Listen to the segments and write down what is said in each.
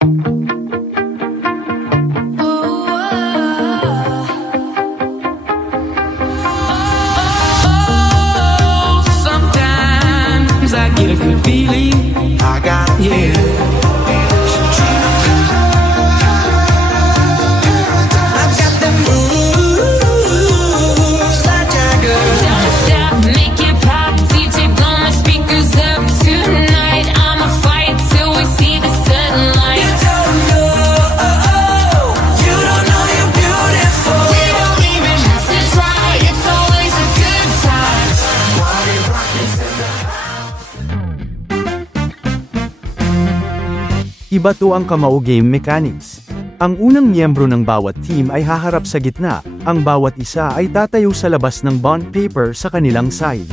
Sometimes I get a good feeling. I got yeah. Iba to ang Kamao game mechanics. Ang unang miyembro ng bawat team ay haharap sa gitna, ang bawat isa ay tatayo sa labas ng bond paper sa kanilang side.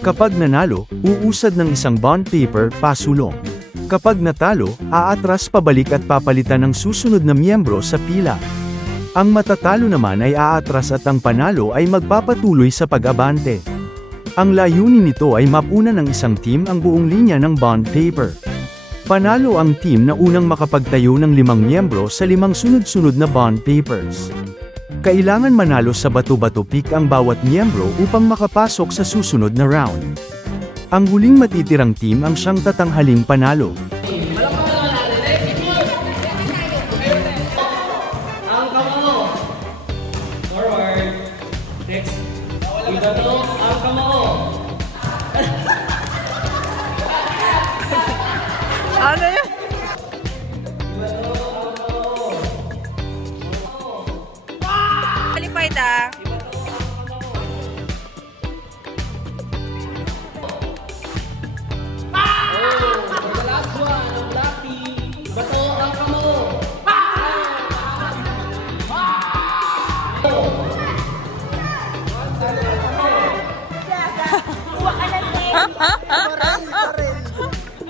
Kapag nanalo, uusad ng isang bond paper pasulong. Kapag natalo, aatras pabalik at papalitan ng susunod na miyembro sa pila. Ang matatalo naman ay aatras at ang panalo ay magpapatuloy sa pag-abante. Ang layunin nito ay mapuna ng isang team ang buong linya ng bond paper. Panalo ang team na unang makapagtayo ng 5 miyembro sa 5 sunod-sunod na bond papers. Kailangan manalo sa bato-bato pick ang bawat miyembro upang makapasok sa susunod na round. Ang huling matitirang team ang siyang tatanghaling panalo. Ang Kamao. Forward. Next. Iba to ang Kamao. Ano yan? Qualified ah. The last one, ang black team. Iba to ang Kamao.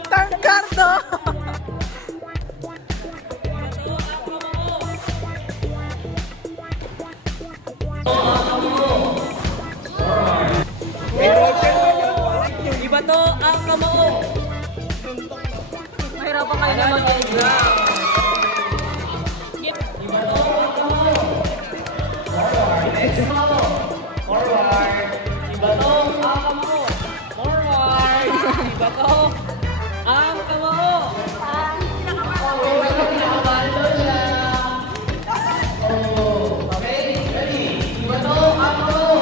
Tangkardo! Iba to ang Kamao. Mahirapan kayo naman kayo. Iba to ang Kamao. Forward. Iba to ang Kamao. Forward. Iba to ang Kamao. Okay, ready? Iba to ang Kamao.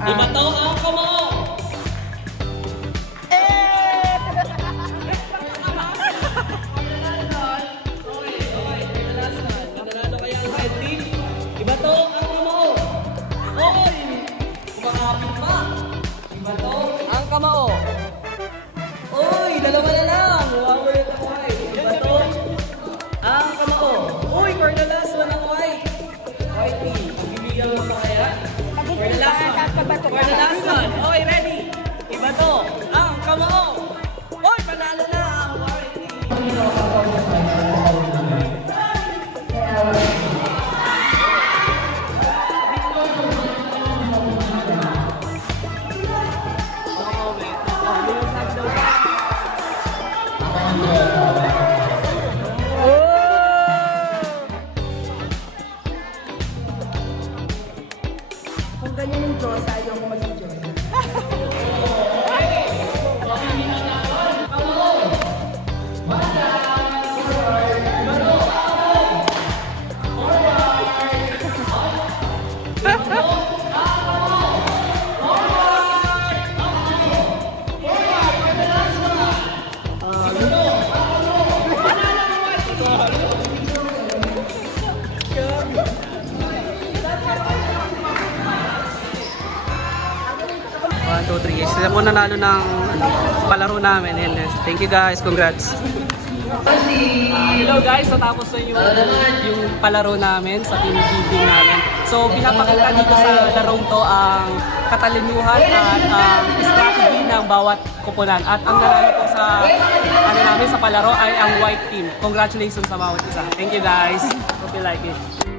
Iba to ang Kamao. Nanalo kaya ang red team. Iba to ang Kamao. Oy! Kumakapit pa. Iba to ang Kamao. Oy! Dalawa na lang. Wawala ang white. Iba to ang Kamao. Uy! For the last one ang white. White team. Pagbibigyan mo pa kaya? For the last one. For the last one. Okay, ready? Iba to ang Kamao. Oy! Panalo na ang white team. Kung ganyan yung Diyos, ayaw ko maging Diyos. One, two, three. Sila po nanalo ng palaro namin. And thank you guys. Congrats. Hello guys, so tapos na yung palaro namin sa team building namin. So pinapakita dito sa larong to ang katalinuhan at ang strategy ng bawat koponan. At ang nanalo po sa namin sa palaro ay ang white team. Congratulations sa bawat isa. Thank you guys. Hope you like it.